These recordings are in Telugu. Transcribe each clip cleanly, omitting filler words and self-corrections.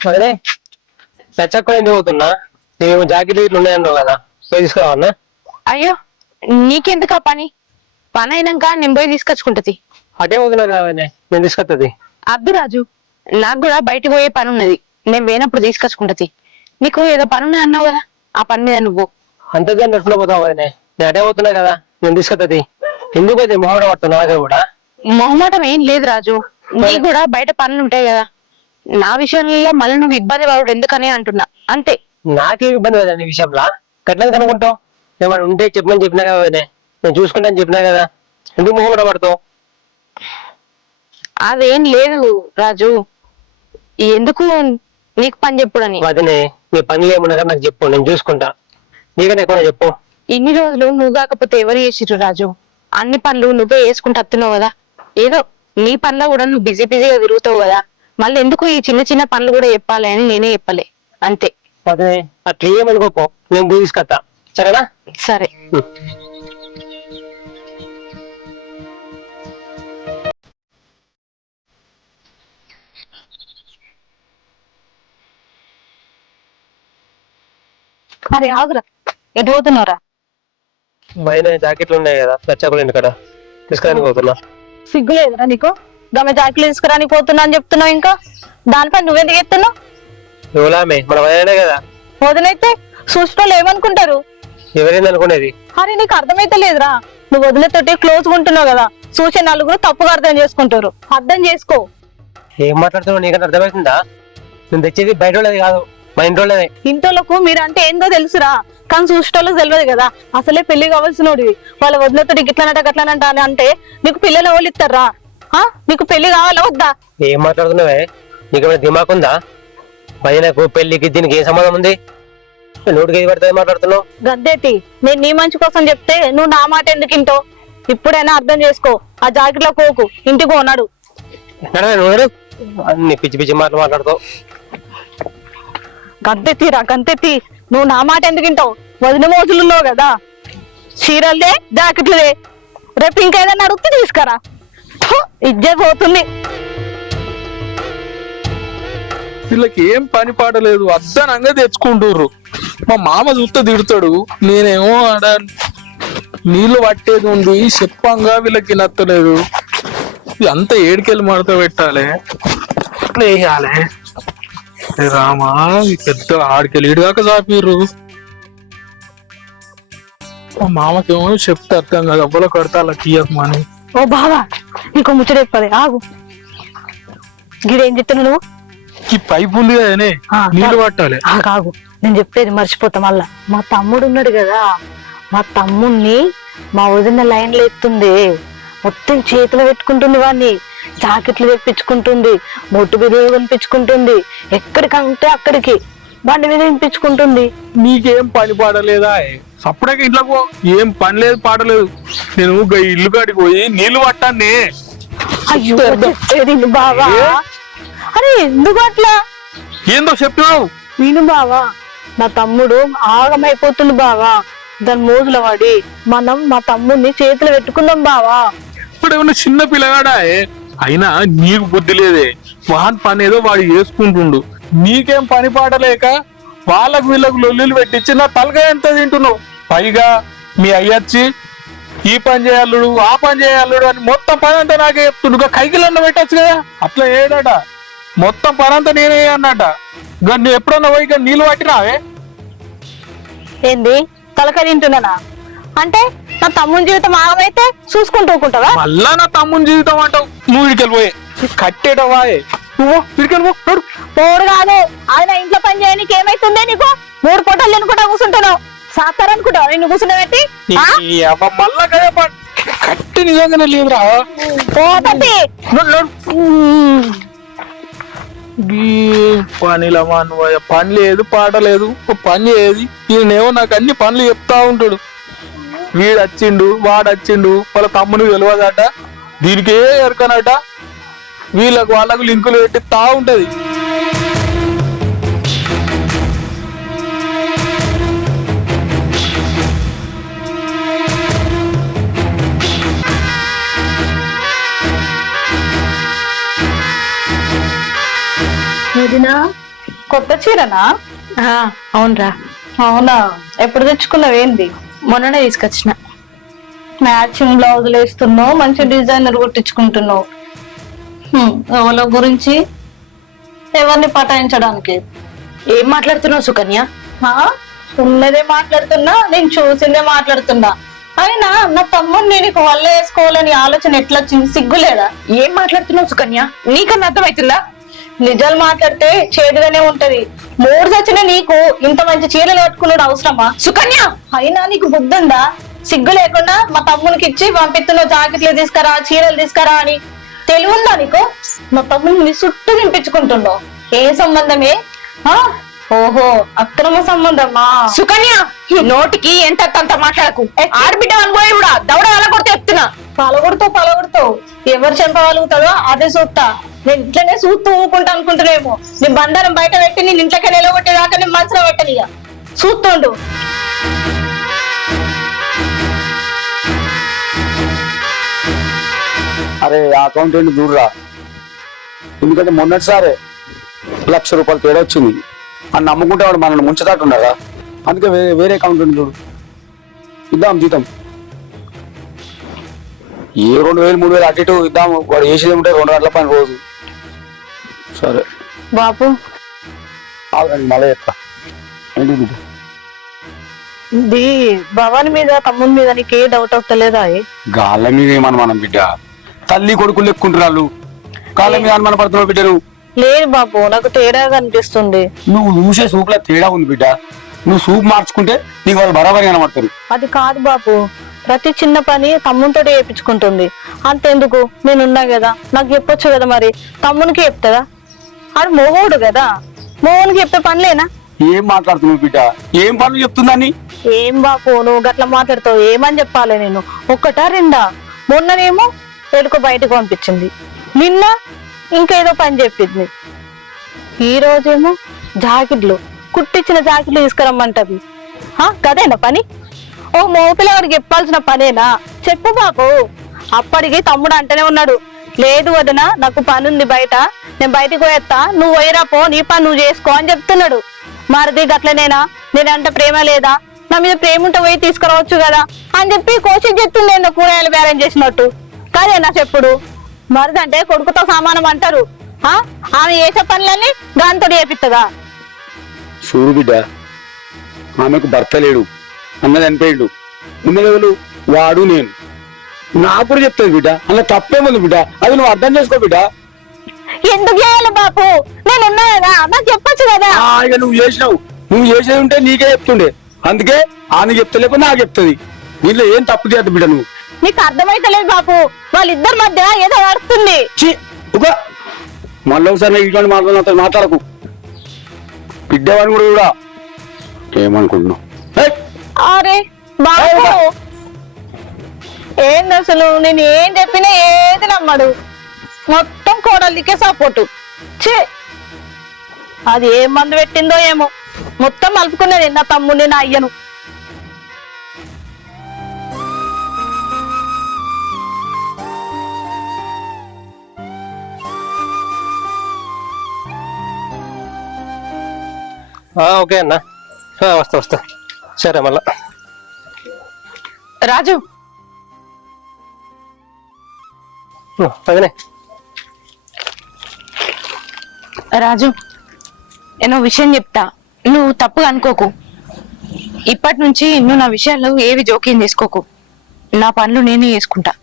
అదే చచ్చక్కువ ఎందుకు పోతున్నా? నేను జాకెట్ ఇట్లు ఉన్నాయన్నావు కదా, పోయి తీసుకురావన్నా? అయ్యో నీకెందుకు ఆ పని? పని అయినాక నేను పోయి తీసుకొచ్చుకుంటది. అటే పోతున్నా కావనే, నేను తీసుకొస్తుంది. అద్దు రాజు, నాకు కూడా బయటకు పోయే పని ఉన్నది. నేను పోయినప్పుడు తీసుకొచ్చుకుంటది. నీకు ఏదో పని ఉన్నది అన్నావు కదా, ఆ పని మీద నువ్వు. అంతగా నడుపులో పోతావు కదనే, నేను అటే పోతున్నా కదా, నేను తీసుకొస్తుంది. ఎందుకు అయితే మొహమాట పడుతున్నా నాకే కూడా? మొహమాటం ఏం లేదు రాజు, నీ కూడా బయట పనులు ఉంటాయి కదా. నా విషయంలో మళ్ళీ నువ్వు ఇబ్బంది పడడు ఎందుకని అంటున్నా, అంతే. నాకేం ఇబ్బంది కదా నీ విషయంలో? కట్లేదు కనుకుంటావు? ఏమన్నా ఉంటే చెప్పమని చెప్పినా కదా, నేను చూసుకుంటాను చెప్పినా కదా, ఎందుకు మొహమాట పడతావు? అదేం లేదు రాజు, ఎందుకు నీకు పని చెప్పుడని. అదనే, నీ పనులు ఏమున్నా కానీ నాకు చెప్పు, నేను చూసుకుంటా. నీకన్నా ఎక్కువ చెప్పు. ఇన్ని రోజులు నువ్వు కాకపోతే ఎవరు చేసిర్రు రాజు? అన్ని పనులు నువ్వే వేసుకుంటూ వస్తున్నావు కదా. ఏదో నీ పనిలో కూడా నువ్వు బిజీ బిజీగా తిరుగుతావు కదా, మళ్ళీ ఎందుకు ఈ చిన్న చిన్న పనులు కూడా చెప్పాలి అని నేనే చెప్పలే, అంతే. అదే అట్లా ఏమనుకోపో, నేను పోయి తీసుకొస్తా, సరేనా? సరే. అరే ఆగురా, ఎటు పోతున్నావురా? బయట జాకెట్లు ఉన్నాయి కదా, నచ్చకుండా ఇక్కడ తీసుకురానికి పోతున్నా. సిగ్గు లేదురా నీకు? గమె జాకెట్లు తీసుకురానికి పోతున్నా అని చెప్తున్నావు, ఇంకా దానిపై నువ్వెందుకు ఎత్తున్నావు? ఎవలామే మన వయనే కదా. వదినైతే చూసిన ఏమనుకుంటారు? ఎవరైంది అనుకునేది? అరే నీకు అర్థమైతే లేదురా, నువ్వు వదినతోటి క్లోజ్ ఉంటున్నావు కదా, చూసే నలుగురు తప్పుగా అర్థం చేసుకుంటారు. అర్థం చేసుకో. ఏం మాట్లాడుతున్నావు నీకంటే అర్థమవుతుందా? నేను తెచ్చేది బయట వాళ్ళది కాదు, మా ఇంటి వాళ్ళదే. ఇంటోళ్ళకు మీరంటే ఏందో తెలుసురా, కానీ చూసేటోళ్ళకి తెలియదు కదా. అసలే పెళ్లి కావాల్సినోడివి, వాళ్ళ వదినతోటి గిట్లనట గట్లనంట అని అంటే నీకు పిల్లలు ఎవరు ఇస్తారా? నీకు పెళ్లి కావాలా వద్దా? ఏం మాట్లాడుతున్నావే? నీకు ఏమైనా దిమాక్ ఉందా? భయనకు పెళ్లికి దీనికి ఏం సంబంధం ఉంది? నోటికి ఏది పడుతుంది మాట్లాడుతున్నావు? గద్దెటి, నేను నీ మంచి కోసం చెప్తే నువ్వు నా మాట ఎందుకు ఇంటో? ఇప్పుడైనా అర్థం చేసుకో. ఆ జాకెట్లో కోకు, ఇంటికి పోనాడు. అన్ని పిచ్చి పిచ్చి మాటలు మాట్లాడుతావు. గద్దెత్తిరా గద్దెత్తి, నువ్వు నా మాట ఎందుకు ఇంటావు? వదిన మోజులు ఉన్నావు కదా, చీరలే జాకెట్లే, రేపు ఇంకేదైనా అడిగితే తీసుకురా. ఇజ్జత్ పోతుంది. వీళ్ళకి ఏం పని పాడలేదు, అద్దనంగా తెచ్చుకుంటుర్రు. మా మామ చూస్తే తిడతాడు, నేనేమో ఆడ నీళ్లు పట్టేది ఉంది చెప్పంగా వీళ్ళకి నచ్చలేదు. అంతా ఏడికెళ్ళి మడత పెట్టాలి, అట్లా వేయాలి. రామా పెద్ద ఆడికెళ్ళి ఇడిదాకా చాపిర్రు. మా మామకేమో చెప్తే అర్థం కాదు, అవ్వలో కడతా అలా కీయకమని. ఓ బావా, నీకు ముచ్చట చెప్పాలి, ఆగు. గిడేం చెప్తున్నావు నువ్వు? ఈ పైపు ఉంది కదనే, నీళ్లు పట్టాలి. ఆగు, నేను చెప్పేది మర్చిపోతా మళ్ళా. మా తమ్ముడు ఉన్నాడు కదా, మా తమ్ముణ్ణి మా వదిన లైన్లో ఎత్తుంది, మొత్తం చేతిలో పెట్టుకుంటుంది, వాడిని జాకెట్లు తెప్పించుకుంటుంది, బొట్టు బిర్యానీ కనిపించుకుంటుంది, ఎక్కడికంటే అక్కడికి బండి మీద వినిపించుకుంటుంది. నీకేం పని పాడలేదా? సప్పుడేగా ఇంట్లో పో, ఏం పని లేదు పాడలేదు. నేను ఇల్లు కాడికి పోయి నీళ్లు పట్టాన్ని. అయ్యో చెప్పేది బావా. అరే ఎందుకు అట్లా? ఏందో చెప్పావు? విను బావా, నా తమ్ముడు ఆగమైపోతుంది బావా, దాని మోజుల వాడి మనం మా తమ్ముడిని చేతులు పెట్టుకుందాం బావా. ఇప్పుడు ఏమన్నా చిన్న పిల్లగాడా? అయినా నీకు బుద్ధి లేదే, వాన్ పని ఏదో వాడు చేసుకుంటుండు, నీకేం పని పాడలేక వాళ్ళకు వీళ్ళకు లొల్లులు పెట్టించి నా తలకాయ ఎంత తింటున్నావు. పైగా మీ అయ్యచ్చి ఈ పని చేయాలడు ఆ పని చేయాలడు అని మొత్తం పని అంతా నాకే చెప్తుండు. కైకిలన్న పెట్టచ్చు కదా, అట్లా ఏడట, మొత్తం పని అంతా నేనే అన్నట. నువ్వు ఎప్పుడన్నా పోయి నీళ్ళు పట్టినావే? ఏంది తలకాయ తింటున్నానా? అంటే నా తమ్ముని జీవితం ఆగమైతే చూసుకుంటూకుంటావా? మళ్ళా నా తమ్ముని జీవితం అంటావు. నువ్వు ఇడికెళ్ళి పోయే కట్టేటవా? నువ్వు ఇడికెళ్ళి పోడు కాదు, ఆయన ఇంట్లో పని చేయడానికి ఏమైతుందే నీకు? 3 పూటలు తినుకుంటా కూర్చుంటున్నావు, సాస్తారనుకుంటావు నిన్ను కూర్చుని పెట్టి. మళ్ళా కదా కట్టి నిజంగానే లేదురా. పోతుంది పనిలమా నువ్వు, పని లేదు పాడలేదు, పని చేయదు. ఈయనేమో నాకు అన్ని పనులు చెప్తా ఉంటాడు. వీడు వచ్చిండు వాడు వచ్చిండు, వాళ్ళ తమ్ముని తెలియదట, దీనికే ఎరకనట, వీళ్ళకు వాళ్ళకు లింకులు పెట్టిస్తా ఉంటది. వదినా కొత్త చీరనా? అవునరా, అవునా, ఎప్పుడు తెచ్చుకున్నావేంది? మొన్ననే తీసుకొచ్చిన. మ్యాచింగ్ బ్లౌజులు వేస్తున్నావు, మంచి డిజైనర్ కుట్టించుకుంటున్నావు. ఎవరి గురించి? ఎవరిని పటాయించడానికి? ఏం మాట్లాడుతున్నావు సుకన్య? ఆ? ఉన్నదే మాట్లాడుతున్నా, నేను చూసిందే మాట్లాడుతున్నా. అయినా నా తమ్ముడిని నీకు వల్ల వేసుకోవాలని ఆలోచన ఎట్లా వచ్చింది? సిగ్గులేదా? ఏం మాట్లాడుతున్నావు సుకన్య? నీకన్నా అర్థమవుతుందా? నిజాలు మాట్లాడితే చేదుగానే ఉంటది. మూడు చచ్చిన నీకు ఇంత మంచి చీరలు కట్టుకున్నాడు అవసరమా? సుకన్య, అయినా నీకు బుద్ధి ఉందా? సిగ్గు లేకుండా మా తమ్మునికి ఇచ్చి పంపిస్తున్నావు జాకెట్లు తీసుకురా, చీరలు తీసుకురా అని. తెలివి ఉందా నీకు? మా తమ్ముని నీ చుట్టూ నింపించుకుంటున్నావు. ఏ సంబంధమే? ఆ? ఓహో, అక్రమ సంబంధమా? సుకన్య, నోటికి ఎంత అంత మాట్లాడకు. ఆడబిడ్డ అనుకోయి కూడా దౌడ అలా కొడితే చెప్తున్నా. పలగొడతావు. ఎవరు చంపగలుగుతాడో అదే చూస్తా. నేను ఇట్లనే చూస్తూ ఊకుంటా అనుకుంటున్నామో. నీ బండారం బయట పెట్టి నేను ఇంట్లోకి నిలబొట్టేదాకా నేను మనసులో పెట్టని. ఇక చూస్తుండు. అరే అకౌంటెంట్ చూడరా, ఎందుకంటే మొన్నటిసారే ₹1,00,000 తేడా వచ్చింది అని నమ్ముకుంటే వాడు మనల్ని ముంచదాటున్నారా. అందుకే వేరే అకౌంటెంట్ చూడు, ఇద్దాం జీతం. ఏ 2,000 3,000 అటు ఇటు ఇద్దాం. వాడు చేసేది ఉంటే 2 గంటల పని రోజు. సరే బాబు, ఆగండి మళ్ళీ చెప్తా. ఏంటి బిడ్డ? ఇది భవాని మీద తమ్ముని మీద నీకు ఏ డౌట్ అవుతలేదా? గాళ్ళ మీద ఏమనుమానం బిడ్డ? తల్లి కొడుకులు ఎక్కుంటున్నారు, కాళ్ళ మీద అనుమాన పడుతున్నావు బిడ్డ. లేదు బాబు, నాకు తేడాగా అనిపిస్తుంది. నువ్వు చూసే సూపులో తేడా ఉంది బిడ్డ. నువ్వు సూప్ మార్చుకుంటే నీకు వాళ్ళు బరాబరి కనబడతారు. అది కాదు బాబు, ప్రతి చిన్న పని తమ్మునితో చేయించుకుంటుంది. అంతెందుకు, నేనున్నా కదా, నాకు చెప్పొచ్చు కదా. మరి తమ్మునికి చెప్తుందా? ఆడు మోహోడు కదా, మోహన్కి చెప్పే పనిలేనా? ఏం మాట్లాడుతున్నావు బిడ్డ? ఏం పనులు చెప్తుందని? ఏం బాపు నువ్వు గట్లా మాట్లాడతావు? ఏమని చెప్పాలి నేను? ఒక్కటా రెండా? మొన్ననేమో ఎలుక బయటకు పంపించింది, నిన్న ఇంకేదో పని చెప్పింది, ఈ రోజేమో జాకెట్లు కుట్టించిన జాకెట్లు తీసుకురమ్మంటది. కదేనా పని? ఓ మోపిల్లవాడికి చెప్పాల్సిన పనేనా? చెప్పు బాపు. అప్పటికి తమ్ముడు అంటేనే ఉన్నాడు, లేదు వదినా నాకు పని ఉంది బయట, నేను బయటకు పోయేస్తా, నువ్వు పోయిరా పో, నీ పని నువ్వు చేసుకో అని చెప్తున్నాడు. మరిది గట్లనేనా? నేనంటే ప్రేమ లేదా? నా మీద ప్రేమ ఉంటే పోయి తీసుకురావచ్చు కదా అని చెప్పి కోచింగ్ చెప్తుండే కూరగాయలు బేరం చేసినట్టు. కాదేనా చెప్పుడు? మరిదంటే కొడుకుతో సమానం అంటారు. ఆమె చేసే పనులన్నీ దాంతో చేపిస్తుందా? చూడు బిడ్డ, ఆమెకు భర్త లేడు, అన్నది చనిపోయాడు. ఉన్నదెవరు? వాడు నేను. నాకు కూడా చెప్తుంది బిడ్డ, అలా తప్పేముంది బిడ్డ? అది నువ్వు అర్థం చేసుకో బిడ్డ. ఎందుకు చేయాలి బాపు? నేను ఉన్నా కదా, నాకు చెప్పొచ్చు కదా. ఇక నువ్వు చేసినావు, నువ్వు చేసేది ఉంటే నీకే చెప్తుండే. అందుకే ఆమె చెప్తే లేకపోతే నాకు చెప్తుంది. దీంట్లో ఏం తప్పు చేయద్దు బిడ్డ. నువ్వు నీకు అర్థమైతలేదు బాపు, వాళ్ళిద్దరి మధ్య ఏదో నడుస్తుంది. మళ్ళీ ఒకసారి ఇటువంటి మాట్లాడిన మాట్లాడకు. బిడ్డవాడిని కూడా ఏమనుకుంటున్నావు? అరే బాపు, ఏంది అసలు? నేను ఏం చెప్పినా ఏది నమ్మడు, మొత్తం కోడలికే సపోర్టు. అది ఏం మందు పెట్టిందో ఏమో, మొత్తం మలుపుకున్నది నా తమ్ముడిని నా అయ్యను. ఓకే అన్న, వస్తా. సరే మళ్ళా. రాజు, పదనే. రాజు, నేను విషయం చెప్తా, నువ్వు తప్పుగా అనుకోకు. ఇప్పటి నుంచి నువ్వు నా విషయాల్లో ఏవి జోక్యం చేసుకోకు. నా పనులు నేనే చేసుకుంటా,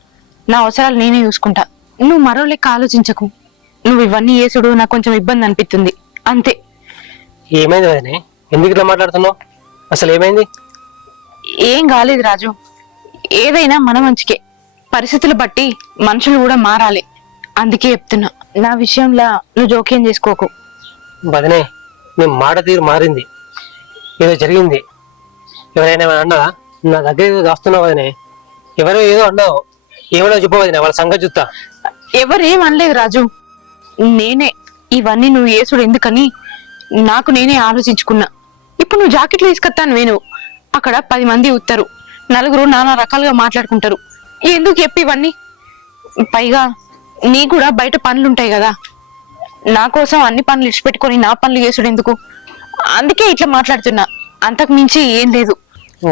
నా అవసరాలు నేనే చూసుకుంటా. నువ్వు మరో లెక్క ఆలోచించకు. నువ్వు ఇవన్నీ చేసుడు నాకు కొంచెం ఇబ్బంది అనిపిస్తుంది, అంతే. ఏమైంది వదినే? ఎందుకు ఇట్లా మాట్లాడుతున్నావు? అసలు ఏమైంది? ఏం కాలేదు రాజు, ఏదైనా మన మంచికే. పరిస్థితులు బట్టి మనుషులు కూడా మారాలి, అందుకే చెప్తున్నా. నా విషయంలో నువ్వు జోక్యం చేసుకోకు. వదినే, నీ మాట తీరు మారింది, ఏదో జరిగింది. ఎవరైనా అన్నావా? నా దగ్గర ఏదో దాస్తున్నావు వదినే. ఎవరో ఏదో అన్నావు, ఏమన్నా చెప్పు వదినే, వాళ్ళ సంగతి చూస్తా. ఎవరేం అనలేదు రాజు, నేనే ఇవన్నీ నువ్వు చేసుడు ఎందుకని నాకు నేనే ఆలోచించుకున్నా. ఇప్పుడు నువ్వు జాకెట్లు తీసుకొస్తాను వేణు, అక్కడ 10 మంది ఉత్తరు, నలుగురు నానా రకాలుగా మాట్లాడుకుంటారు. ఎందుకు చెప్పి ఇవన్నీ? పైగా నీ కూడా బయట పనులుంటాయి కదా, నా కోసం అన్ని పనులు ఇచ్చిపెట్టుకొని నా పనులు చేసుడు ఎందుకు? అందుకే ఇట్లా మాట్లాడుతున్నా, అంతకు మించి ఏం లేదు.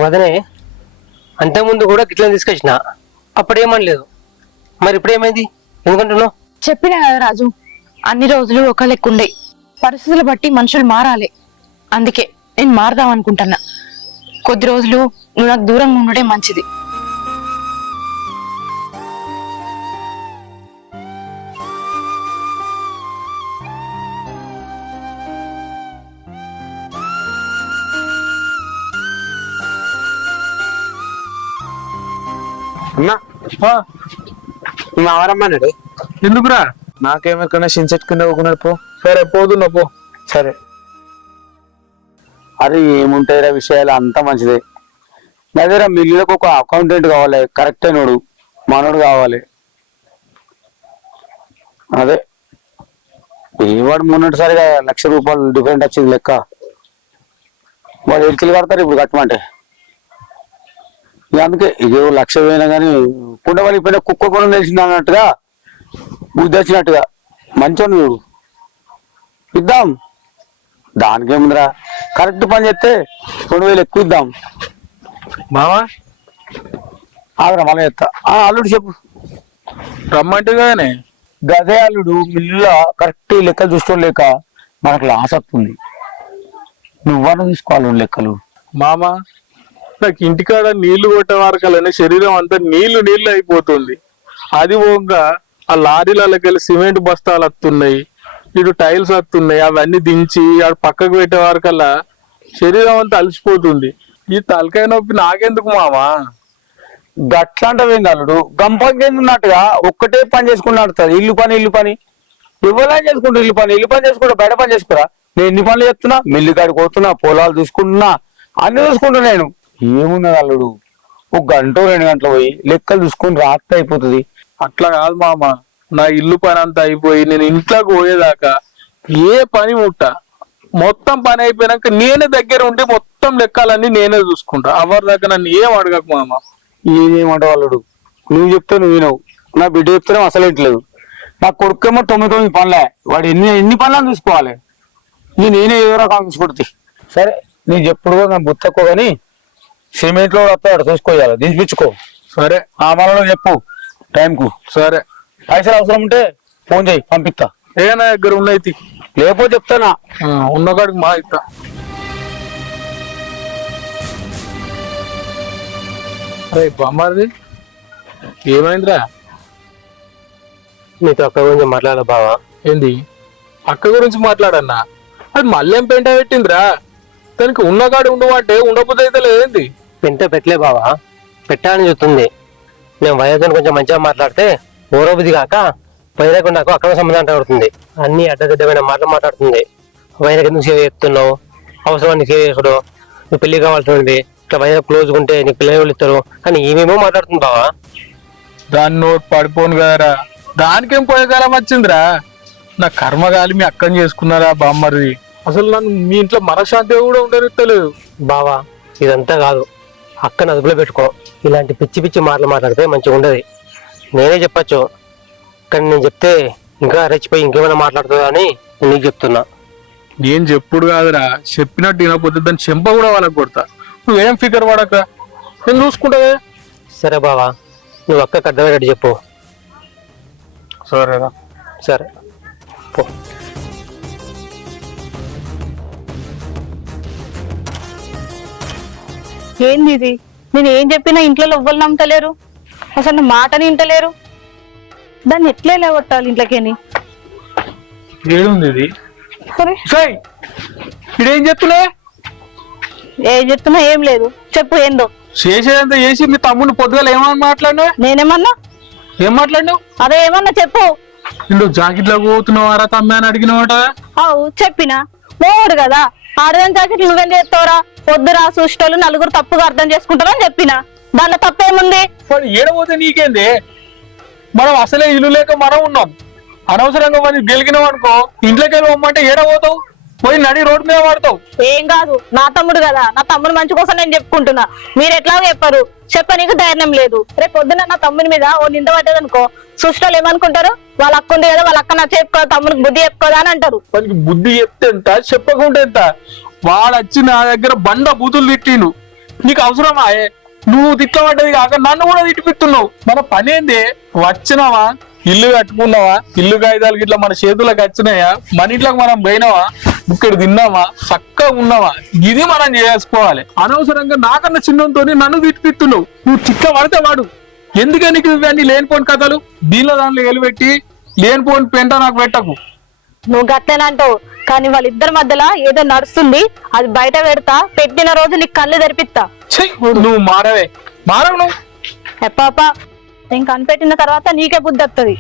వదనే అంతకుముందు కూడా గిట్లని తీసుకొచ్చిన, అప్పుడేమనలేదు, మరి ఇప్పుడేమైంది ఎందుకంటున్నావు? చెప్పినా కదా రాజు, అన్ని రోజులు ఒక లెక్క ఉండే, పరిస్థితులు బట్టి మనుషులు మారాలి. అందుకే నేను మారదాం అనుకుంటున్నా. కొద్ది రోజులు నువ్వు నాకు దూరంగా ఉండడే మంచిది. అన్నా మావరమ్మన్నాడు. ఎందుకురా? నాకేమెక్కడన్నా షిన్సెట్ ఊకున్నాడు పో. సరే పోతున్నా పో. సరే. అరే ఏముంటాయిరా విషయాలు, అంతా మంచిదే. నా దగ్గర మిల్లులకు ఒక అకౌంటెంట్ కావాలి, కరెక్ట్ అయినోడు, మనోడు కావాలి. అదే వాడు మొన్నటిసారిగా ₹1,00,000 డిఫరెంట్ వచ్చింది లెక్క. వాడు ఎడికలు కడతారు ఇప్పుడు కట్టమంటే. ఇక అందుకే ఇక ₹1,00,000 పోయినా కానీ కుండ పలిపోయినా కుక్క కూడా తెలిసింది అన్నట్టుగా బుద్ధి వచ్చినట్టుగా మంచోడు చూడు, ఇద్దాం. దానికేముందిరా, కరెక్ట్ పని చేస్తే 2,000 ఎక్కువ ఇద్దాం. మావా ఆగరా మళ్ళీ చెప్తా. అల్లుడు చెప్పు. రమ్మంటే కదనే. గదే అల్లుడు, మిల్లులో కరెక్ట్ లెక్కలు చూసుకోవడం లేక మనకు లాస్ వస్తుంది. నువ్వన్నా తీసుకోవాలి లెక్కలు. మామా నాకు ఇంటికాడ నీళ్లు కొట్టే వరకలనే శరీరం అంతా నీళ్లు నీళ్లు అయిపోతుంది. అది పోగా ఆ లారీలకెళ్ళి సిమెంట్ బస్తాలు వస్తున్నాయి, ఇటు టైల్స్ వస్తున్నాయి, అవన్నీ దించి ఆడ పక్కకు పెట్టే వరకల్లా శరీరం అంతా అలసిపోతుంది. ఈ తలకాయ నొప్పి నాకెందుకు మామా? గట్లాంటివేంది అల్లుడు, గంపంకేందున్నట్టుగా ఒక్కటే పని చేసుకుని నడుతుంది. ఇల్లు పని ఎవరైనా చేసుకుంటారు. ఇల్లు పని చేసుకుంటా, బయట పని చేసుకురా. నేను ఎన్ని పనులు చెప్తున్నా, మిల్లు కాడికి పోతున్నా, పొలాలు చూసుకుంటున్నా, అన్ని చూసుకుంటున్నా. నేను ఏమున్నది అల్లుడు, 1 గంట 2 గంటలు పోయి లెక్కలు చూసుకుని రాత్రి అయిపోతుంది. అట్లా కాదు మామ, నా ఇల్లు పని అంతా అయిపోయి నేను ఇంట్లోకి పోయేదాకా ఏ పని ముట్ట, మొత్తం పని అయిపోయినాక నేనే దగ్గర ఉండి మొత్తం లెక్కలన్నీ నేనే చూసుకుంటా. ఎవరి దాకా నన్ను ఏం అడగకు మామ. ఏమంటావు అల్లుడు, నువ్వు చెప్తే నువ్వు వినవు, నా బిడ్డ చెప్తేనే అసలు ఇంట్లేదు. నా కొడుకేమో 9 పనులే, వాడు ఎన్ని పనులను చూసుకోవాలి. నేనే ఏదో రకం చూసుకుంటుంది. సరే నీ చెప్పుడు నా బుత్తకో కానీ సిమెంట్ లో వస్తాడు చూసుకోవాలి, దించిపించుకో. సరే ఆ మనలో చెప్పు టైంకు. సరే, పైసలు అవసరం ఉంటే ఫోన్ చేయి, పంపిస్తా. ఏ నా దగ్గర ఉన్నాయి, లేకపోతే చెప్తానా, ఉన్నకాడికి మా ఇస్తా. అరే బామ్మారిది ఏమైందిరా? నీతో అక్క గురించి మాట్లాడాలి బావా. ఏంది అక్క గురించి మాట్లాడన్నా? అది మళ్ళీ పెంట పెట్టిందిరా, దానికి ఉన్నకాడి ఉండమంటే ఉండబుద్ధి అయితే లేదేంది? పెంట పెట్టలే బావా, పెట్టాలని చెప్తుంది. నేను వైద్యుని కొంచెం మంచిగా మాట్లాడితే ఓరోబుద్ధి కాక వైద్యకు నాకు అక్రమ సంబంధం అంటబడుతుంది. అన్ని అడ్డదిడ్డమైన మాటలు మాట్లాడుతుంది. వైద్యకి ఎందుకు సేవ చెప్తున్నావు, అవసరం నీకు సేవ చేసుడు, నువ్వు పెళ్లి కావాల్సింది, ఇట్లా వైద్య క్లోజ్ ఉంటే నీకు పిల్లలు ఇస్తారు అని ఏమేమో మాట్లాడుతుంది బావా. దాన్ని నోట్ పడిపోను కదరా, దానికేం పోయేకాలం వచ్చిందిరా. నా కర్మగాలి మీ అక్కని చేసుకున్నారా బామ్మరిది. అసలు నన్ను మీ ఇంట్లో మనశ్శాంతి కూడా ఉండనిస్తలేదు. బావా ఇదంతా కాదు, అక్కని అదుపులో పెట్టుకో. ఇలాంటి పిచ్చి పిచ్చి మాటలు మాట్లాడితే మంచిగా ఉండదు. నేనే చెప్పచ్చు, కానీ నేను చెప్తే ఇంకా రెచ్చిపోయి ఇంకేమైనా మాట్లాడుతుందా అని నేను నీకు చెప్తున్నా. నేను చెప్పుడు కాదురా, చెప్పినట్టు వినకపోతే దాన్ని చెంప కూడా వాళ్ళకి కొడతా. నువ్వేం ఫికర్ పడక, నేను చూసుకుంటావే. సరే బావా, నువ్వు అక్కకి అర్థమయ్యేటట్టు చెప్పు. సరేరా. సరే పో. ఏంది ఇది? నేను ఏం చెప్పినా ఇంట్లో ఎవ్వరు నమ్మతలేరు, అసలు నా మాటని వింటలేరు. దాన్ని ఎట్లే లేవట్టాలి ఇంట్లోకేని? ఏడుంది ఇది? సరే ఇదేం చెప్తున్నా? ఏం చెప్తున్నా ఏం లేదు, చెప్పు ఏందో. చేసేదంతా చేసి మీ తమ్ముడిని పొద్దుగాల ఏమని మాట్లాడినావు? నేనేమన్నా? ఏం మాట్లాడినావు? అదే ఏమన్నా చెప్పు. నువ్వు జాకెట్లో పోతున్నావారా తమ్మి అని అడిగినవాట? అవు చెప్పినా, మోడు కదా, ఆడదాని జాకెట్లు నువ్వేం చేస్తావురా, పొద్దురా చూసేటోళ్ళు నలుగురు తప్పుగా అర్థం చేసుకుంటారని చెప్పినా, దాంట్లో తప్పేముంది? వాడు ఏడపోతే నీకేంది? మనం అసలే ఇల్లు లేక మనం ఉన్నాం, అనవసరంగా మరి గెలిగినావు అనుకో, ఇంట్లోకి వెళ్ళి పోమంటే ఏడపోతావు. పోయి నడి రోడ్డు మీద పడతావు. ఏం కాదు, నా తమ్ముడు కదా, నా తమ్ముడు మంచి కోసం నేను చెప్పుకుంటున్నా. మీరు ఎట్లాగో చెప్పారు, చెప్పనీకి ధైర్యం లేదు. రేపు పొద్దున నా తమ్ముడి మీద ఓ నింద పడ్డది అనుకో, సృష్టిలో ఏమనుకుంటారు? వాళ్ళ అక్క ఉంది కదా, వాళ్ళ అక్క నా చెప్పుకోదా, తమ్ముడికి బుద్ధి చెప్పుకోదా అని అంటారు. వానికి బుద్ధి చెప్తే ఎంత, చెప్పకుంటే ఎంత? వాడు వచ్చి నా దగ్గర బండ బూతులు తిట్టిండు. నీకు అవసరమా? నువ్వు తిట్టబడ్డది కాక నన్ను కూడా తిట్టిపిస్తున్నావు. మన పని ఏంది? వచ్చినావా, ఇల్లు కట్టుకున్నావా, ఇల్లు కాగితాలు ఇట్లా మన చేతులకు వచ్చినాయా, మన ఇంట్లోకి మనం పోయినావా, ఇక్కడ తిన్నావా, చక్కగా ఉన్నావా, ఇది మనం చేసుకోవాలి. అనవసరంగా నాకన్నా చిన్నంతో నన్ను తిట్టిపిస్తున్నావు. నువ్వు చిక్క పడితే వాడు ఎందుకే నీకు ఇవన్నీ లేనిపోని కథలు? దీనిలో దాంట్లో ఎలుపెట్టి లేనిపోని పెంట నాకు పెట్టకు. నువ్వు గట్లేనంటావు, కానీ వాళ్ళిద్దరి మధ్యలో ఏదో నడుస్తుంది, అది బయట పెడతా. పెట్టిన రోజు నీకు కళ్ళు తెరిపిస్తా. నువ్వు మారవు నువ్వు. ఎప్పాపా, నేను కనిపెట్టిన తర్వాత నీకే బుద్ధి వస్తుంది.